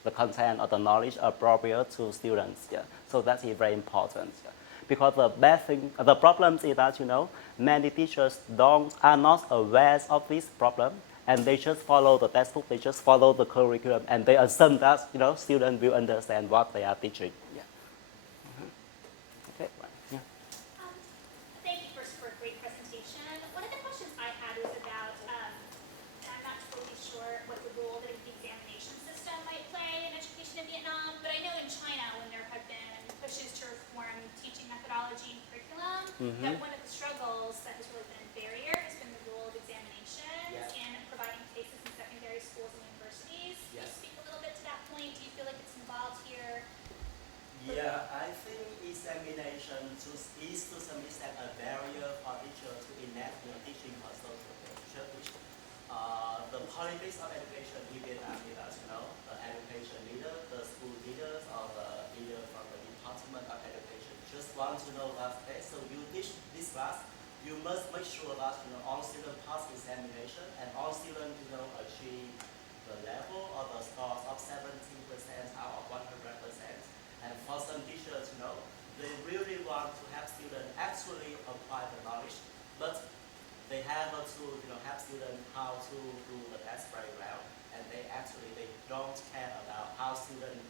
the content or the knowledge appropriate to students. Yeah. So that's very important. Yeah. Because the problem is that, many teachers are not aware of this problem, and they just follow the textbook, they just follow the curriculum, and they assume that, students will understand what they are teaching. Yeah. Okay. Right. Yeah. Thank you first for a great presentation. One of the questions I had was about, and I'm not totally sure what the role that the examination system might play in education in Vietnam, but I know in China when there have been pushes to reform teaching methodology and curriculum, that one of the struggles that has really been a barrier has been the role of examinations in providing cases in secondary schools and universities. Can you speak a little bit to that point? Do you feel like it's involved here? Yeah, I think examination is to some extent a barrier for teachers to enact teaching for social justice. The politics of education in Vietnam is, the education leader, the school leaders, or the leader from the Department of Education just want to know that, okay, so you teach this class, you must make sure that, all students pass examination and all students, achieve the level or the scores of 70% out of 100%. And for some teachers, they really want to have students actually apply the knowledge, but they have to, have students how to do the test very well, and they don't care about how students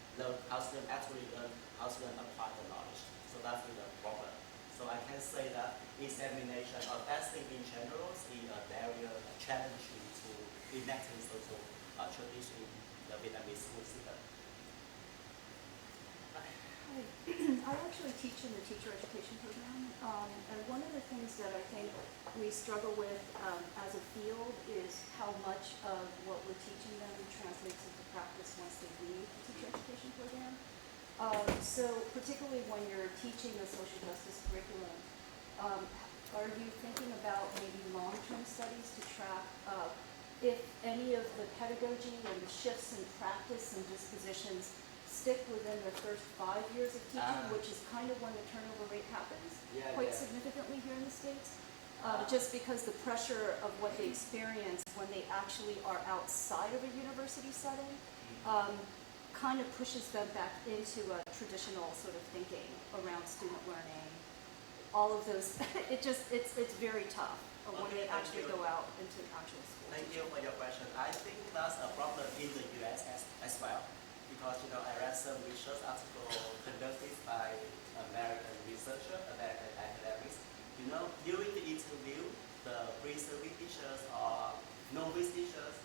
actually learn, how students apply the knowledge. So that's the problem. So I can say that examination or testing in general is a barrier, a challenge to enacting social tradition in the Vietnamese school system. teach in the teacher education program, and one of the things that I think we struggle with as a field is how much of what we're teaching them translates into practice once they leave the teacher education program. So particularly when you're teaching a social justice curriculum, are you thinking about maybe long-term studies to track if any of the pedagogy and the shifts in practice and dispositions stick within their first 5 years of teaching, which is kind of when the turnover rate happens quite significantly here in the States, just because the pressure of what they experience when they actually are outside of a university setting kind of pushes them back into a traditional sort of thinking around student learning. All of those, it's very tough when they actually go out into actual school. Thank you for your question. I think that's a problem in the US as well, because I read some research article conducted by American researchers, American academics. During the interview, the pre-service teachers or novice teachers,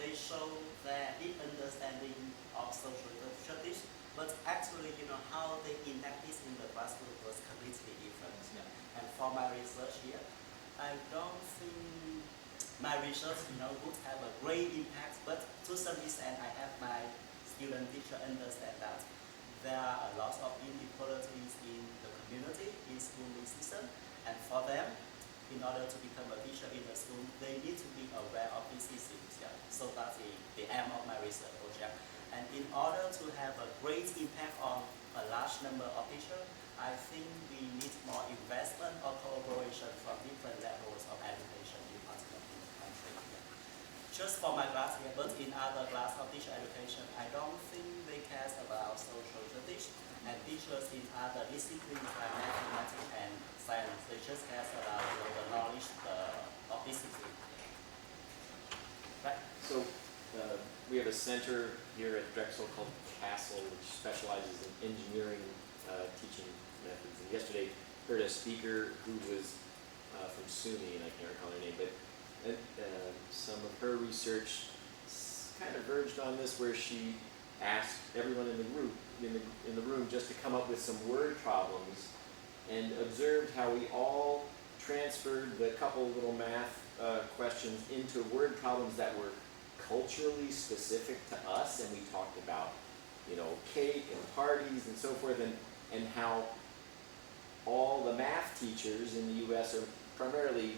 they show their deep understanding of social studies, but actually, how they enact this in the classroom was completely different. Yeah. And for my research here, I don't think my research, would have a great impact, but to some extent, I have my student teacher understand that there are a lot of inequalities in the community, in schooling system, and for them, in order to become a teacher in the school, they need to be aware of these issues. Yeah. So that's the aim of my research project. And in order to have a great impact on a large number of teachers, I think we need more investment or cooperation from different levels of education in particular in the country. Yeah. Just for my class here, but in other class of teacher education, I don't think they care about social studies, and teachers in other disciplines like mathematics and science, they just care about the knowledge of discipline. Right? So we have a center here at Drexel called Castle, which specializes in engineering teaching methods. And yesterday, heard a speaker who was from SUNY, and I can't recall her name, but some of her research kind of verged on this, where she asked everyone in the group, in the room, just to come up with some word problems, and observed how we all transferred the couple little math questions into word problems that were culturally specific to us, and we talked about, cake and parties and so forth, and how all the math teachers in the U.S. are primarily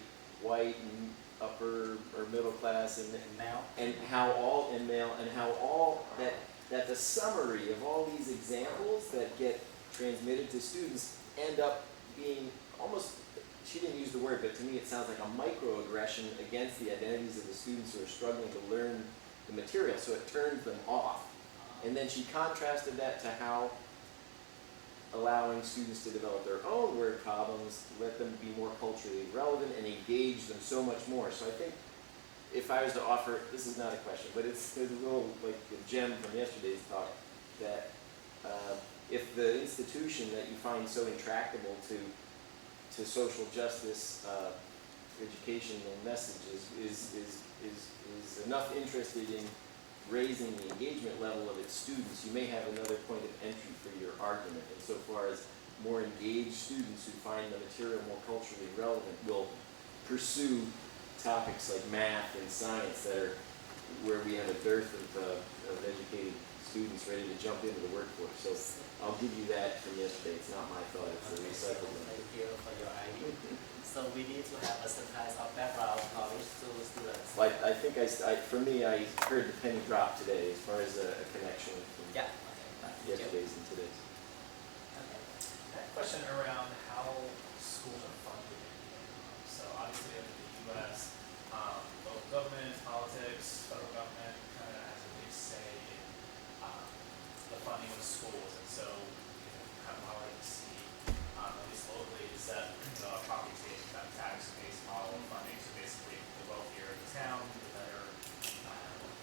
white and upper or middle class, and male, and how all that the summary of all these examples that get transmitted to students end up being almost, she didn't use the word, but to me it sounds like a microaggression against the identities of the students who are struggling to learn the material, so it turns them off. And then she contrasted that to how allowing students to develop their own word problems let them be more culturally relevant and engage them so much more. So I think if I was to offer, this is not a question, but it's a little like the gem from yesterday's talk, that if the institution that you find so intractable to social justice educational messages is enough interested in raising the engagement level of its students, you may have another point of entry for your argument. And so far as more engaged students who find the material more culturally relevant will pursue topics like math and science that are where we have a dearth of educated students ready to jump into the workforce. So I'll give you that from yesterday. It's not my thought, it's a recycled one. Thank you for your idea. So we need to have a certain kind of background knowledge to students. Like, I think for me, I heard the penny drop today as far as a connection from yesterday's and today's. Okay. I have a question around how schools are funded. So obviously in the U.S., local government, politics, federal government kind of has a big say in the funding of schools. And so kind of how I like to see, at least locally, is that a property-based kind of tax-based model of funding. So basically, the wealthier the town, the better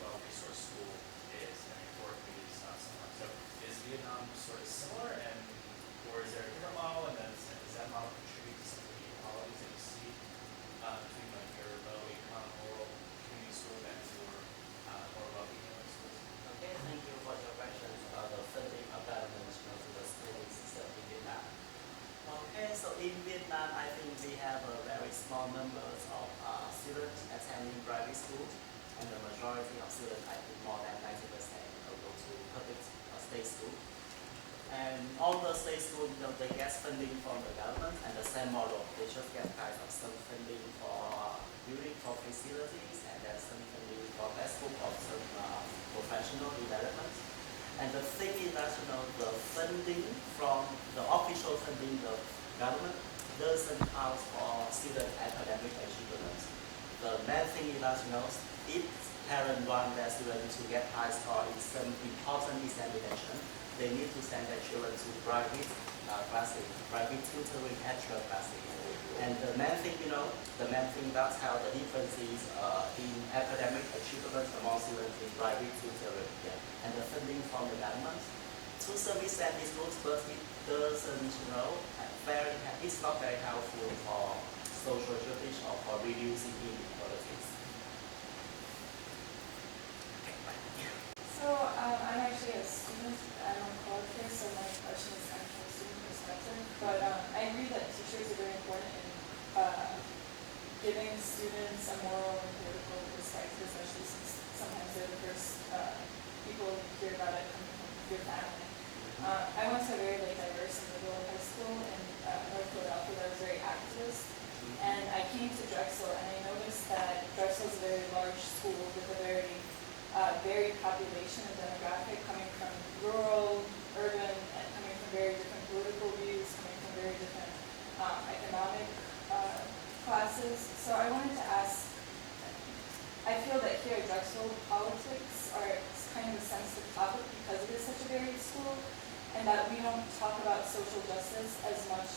well-resourced school is, and historically is somewhat. So is Vietnam sort of similar, or is there a different model? And then they get funding from the government, and the same model, they just get kind of some funding for building for facilities, and then some funding for textbook or some professional development. And the thing is that the funding from the official funding, the government doesn't count for student academic achievement. The main thing is that if parents want their students to get high score in some important examination, they need to send their children to private classes, private tutoring, extra classes. And the main thing, that's how the difference is in academic achievement among students in private tutoring. Yeah. And the funding from the government, to some extent it looks, but it doesn't, it's not very helpful for social justice or for reducing inequalities. So I'm actually a student. I'm on college here, so my question is kind of from a student perspective. But I agree that teachers are very important in giving students a moral and political perspective, especially since sometimes they're the first people who hear about it coming from your family. I went to a very diverse and liberal high school in North Philadelphia that was very activist. And I came to Drexel, and I noticed that Drexel is a very large school with a very varied population and demographic, coming from rural, urban, and coming from very different political views, coming from very different economic classes. So I wanted to ask, I feel that here at Drexel, politics are kind of a sensitive topic because it is such a varied school, and that we don't talk about social justice as much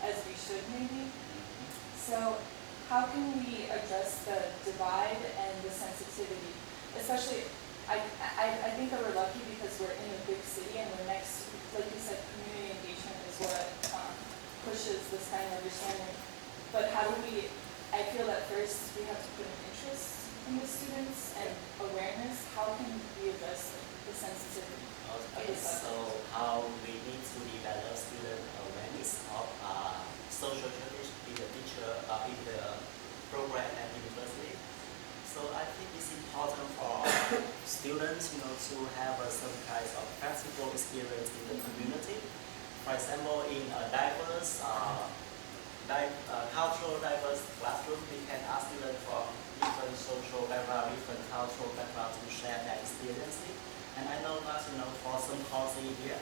as we should maybe. So how can we address the divide and the sensitivity? Especially, I think that we're lucky because we're in a big city and we're next, like you said, community engagement is what pushes this kind of understanding. But how do we, I feel that first we have to put an interest in the students and awareness. How can we address the sensitivity of Okay, the subject? so how we need to develop student awareness of social justice in the teacher, in the program at university. So I think it's important for students, to have some kind of practical experience in the community. For example, in a diverse, cultural diverse classroom, we can ask students from different social background, different cultural background to share their experiences. And I know that, for some courses here,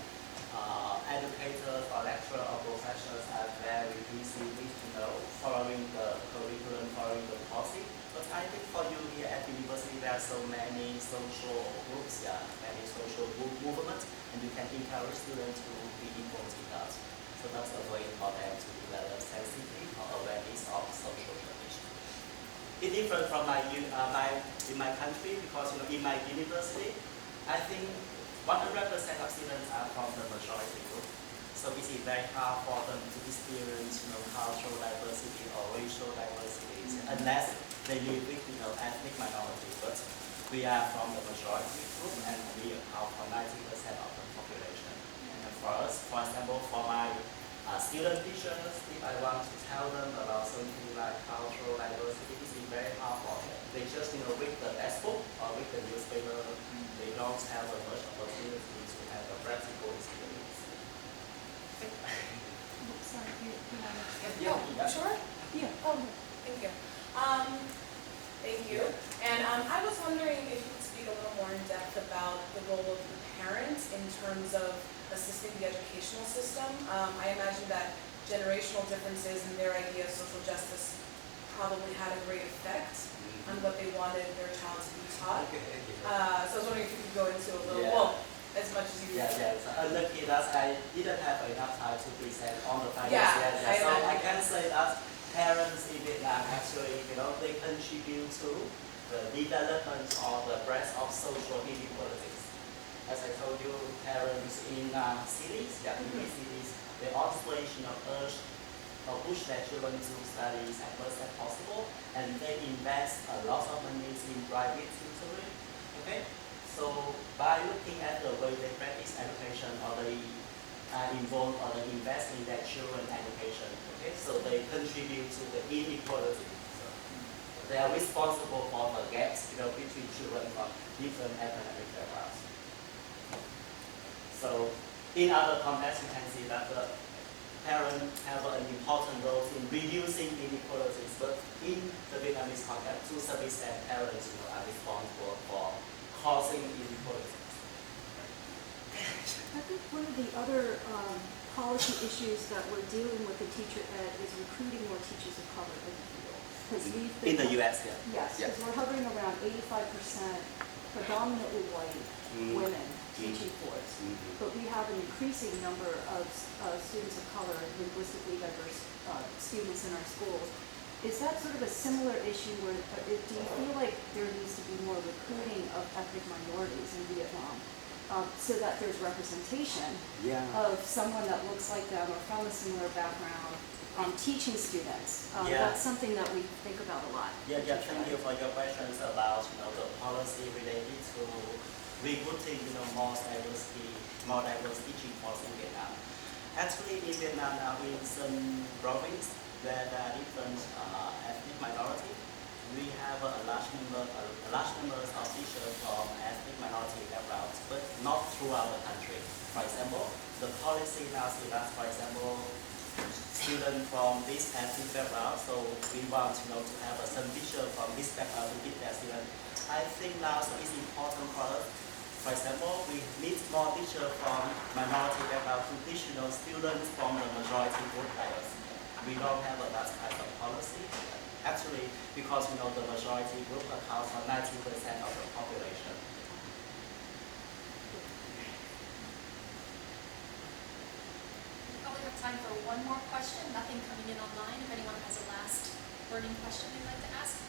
educators or lecturers or professors are very busy with, following the curriculum, following the courses. But I think for you here at university, there are so many social groups, many social movements, and you can encourage students to be involved in that. So that's a way for them to develop sensitivity or awareness of social justice. It's different from in my country because, in my university, I think 100% of students are from the majority group. So it is very hard for them to experience, cultural diversity or racial diversity unless they live with, ethnic minority. But we are from the majority group and we account for 90% of the population. And for us, for example, for my student teachers, if I want to tell them about something like cultural diversity, it's very hard for them. They just, read the textbook or read the newspaper. They don't have much opportunity to have a practical experience. Sorry, you want to? Oh, sure? Yeah. Oh, thank you. Thank you. And I was wondering if you could speak a little more in depth about the role of the parents in terms of assisting the educational system. I imagine that generational differences in their idea of social justice probably had a great effect on what they wanted their child to be taught. So I was wondering if you could go into a little, well, as much as you can. Yeah. So lucky that I didn't have enough time to present on the finance. Yeah, So I can say that parents in Vietnam actually, they contribute to the development or the breadth of social inequalities. As I told you, parents in cities, in big cities, they always, urge or push their children to study as much as possible, and they invest a lot of money in private tutoring. Okay, so by looking at the way they practice education, or they are involved or they invest in their children's education, okay, so they contribute to the inequality. So they are responsible for the gaps, between children from different academic backgrounds. So in other contexts, you can see that parents have an important role in reducing inequalities, but in the Vietnamese context, to some extent, parents are responsible for causing inequalities. I think one of the other policy issues that we're dealing with in teacher ed is recruiting more teachers of color in the field. Because we've been In the U.S., yeah. Yes, because we're hovering around 85% predominantly white women teaching force. But we have an increasing number of students of color, linguistically diverse students in our schools. Is that sort of a similar issue where, do you feel like there needs to be more recruiting of ethnic minorities in Vietnam so that there's representation of someone that looks like them or from a similar background teaching students? That's something that we think about a lot. Thank you for your questions about the policy related to recruiting more diverse teaching force in Vietnam. Actually, in Vietnam now, in some provinces where there are different ethnic minority, we have a large number of teachers from ethnic minority backgrounds, but not throughout the country. For example, the policy now is that, for example, students from this ethnic background, so we want to have some teacher from this background to teach their students. I think now it's important for us. For example, we need more teachers from minority background to teach students from the majority group players. We don't have that kind of policy. Actually, because the majority group accounts for 90% of the population. We probably have time for one more question. Nothing coming in online. If anyone has a last burning question they'd like to ask.